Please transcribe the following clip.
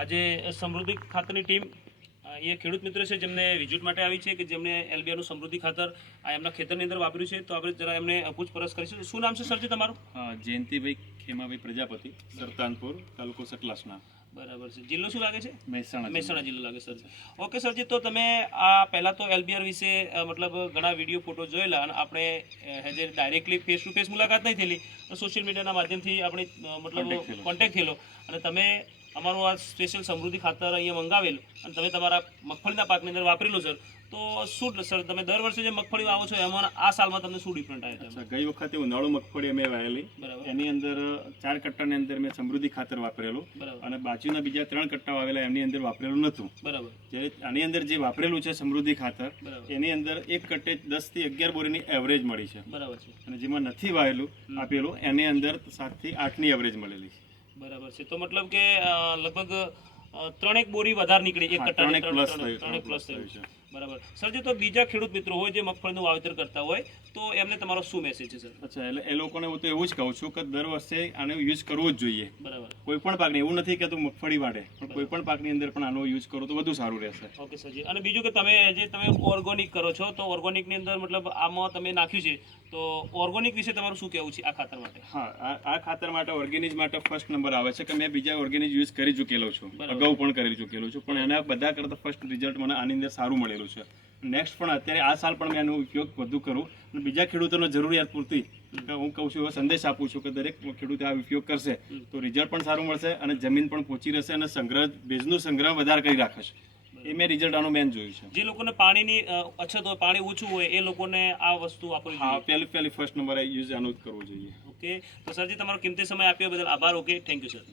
આજે સમૃદ્ધિ ખાતરની ટીમ એ ખેડૂત મિત્રો છે જેમને વિઝિટ માટે આવી છે કે જેમને એલબીઆરનું સમૃદ્ધિ ખાતર આ એમના ખેતરની અંદર વાપર્યું છે. તો આપણે જરા એમને પૂછપરછ કરીશું. શું નામ છે સરજી તમારું? જયંતિભાઈ ખેમાભાઈ પ્રજાપતિ, સરતાનપુર, તાલુકો સતલાસણા. બરાબર છે. જિલ્લો શું લાગે છે? મહેસાણા જિલ્લો લાગે સર. ઓકે સરજી, તો તમે આ પહેલાં તો એલબીઆર વિશે મતલબ ઘણા વિડીયો ફોટો જોયેલા અને આપણે જે ડાયરેક્ટલી ફેસ ટુ ફેસ મુલાકાત નહીં થયેલી, તો સોશિયલ મીડિયાના માધ્યમથી આપણે મતલબ કોન્ટેક્ટ થયેલો અને તમે અમારું આ સ્પેશિયલ સમૃદ્ધિ ખાતર અહીંયા મંગાવેલું અને તમે તમારા મગફળીના પાકની અંદર વાપરેલું સર. તો શું સર તમે દર વર્ષે જે મગફળી વાવો છો એમાં આ સાલમાં તમને શું ડિફરન્ટ આવ્યા છે? ગઈ વખતે ઉનાળુ મગફળી અમે વાયેલી, એની અંદર 4 કટ્ટાની અંદર મેં સમૃદ્ધિ ખાતર વાપરેલું અને બાજુના બીજા 3 કટ્ટા વાવેલા એમની અંદર વાપરેલું નહોતું. બરાબર. જ્યારે આની અંદર જે વાપરેલું છે સમૃદ્ધિ ખાતર, એની અંદર એક કટ્ટે 10 થી 11 બોરીની એવરેજ મળી છે. બરાબર છે. અને જેમાં નથી વાયેલું આપેલું એની અંદર 7 થી 8 ની એવરેજ મળેલી છે. બરાબર છે. તો મતલબ કે લગભગ 3 બોરી વધારે નીકળી, એક કટ્ટા 3 પ્લસ થયું છે. બરાબર. સરજી, તો બીજા ખેડૂત મિત્રો હોય જે મગફળીનું વાવેતર કરતા હોય તો એમને તમારો શું મેસેજ છે સર? અચ્છા, એટલે એ લોકોને હું તો એવું જ કહું છું કે દર વર્ષે આનો યુઝ કરવો જ જોઈએ. બરાબર. કોઈ પણ પાકને એવું નથી કે તું મગફળી માટે, પણ કોઈ પણ પાકની અંદર પણ આનો યુઝ કરો તો વધુ સારું રહેશે. ઓકે સરજી. અને બીજું કે તમે ઓર્ગોનિક કરો છો, તો ઓર્ગોનિકની અંદર મતલબ આમાં તમે નાખ્યું છે, તો ઓર્ગોનિક વિશે તમારું શું કહેવું છે આ ખાતર માટે? હા, આ ખાતર માટે ઓર્ગેનિક માટે ફર્સ્ટ નંબર આવે છે કે મેં બીજા ઓર્ગેનિક યુઝ કરી ચૂકેલો છું, અગાઉ પણ કરી ચૂકેલો છું, પણ એના બધા કરતાં ફર્સ્ટ રિઝલ્ટ મને આની અંદર સારું મળેલું છે. નેક્સ્ટ પણ અત્યારે આ સાલ પણ મેં એનો ઉપયોગ વધુ કરું અને બીજા ખેડૂતોનો જરૂરિયાત પૂરતી હું કહું છું, એવો સંદેશ આપું છું કે દરેક ખેડૂતે આ ઉપયોગ કરશે તો રિઝલ્ટ પણ સારું મળશે અને જમીન પણ પોચી રહેશે અને ભેજનું સંગ્રહ વધારે કરી રાખશે. એ મેં રિઝલ્ટ આનું મેન જોયું છે. જે લોકોને પાણીની અછત હોય, પાણી ઓછું હોય, એ લોકોને આ વસ્તુ વાપરવી જોઈએ. પહેલી ફર્સ્ટ નંબર યુઝ આનો જ કરવો જોઈએ. ઓકે. તો સરજી, તમારો કિંમતી સમય આપ્યો બદલ આભાર. Okay, thank you sir.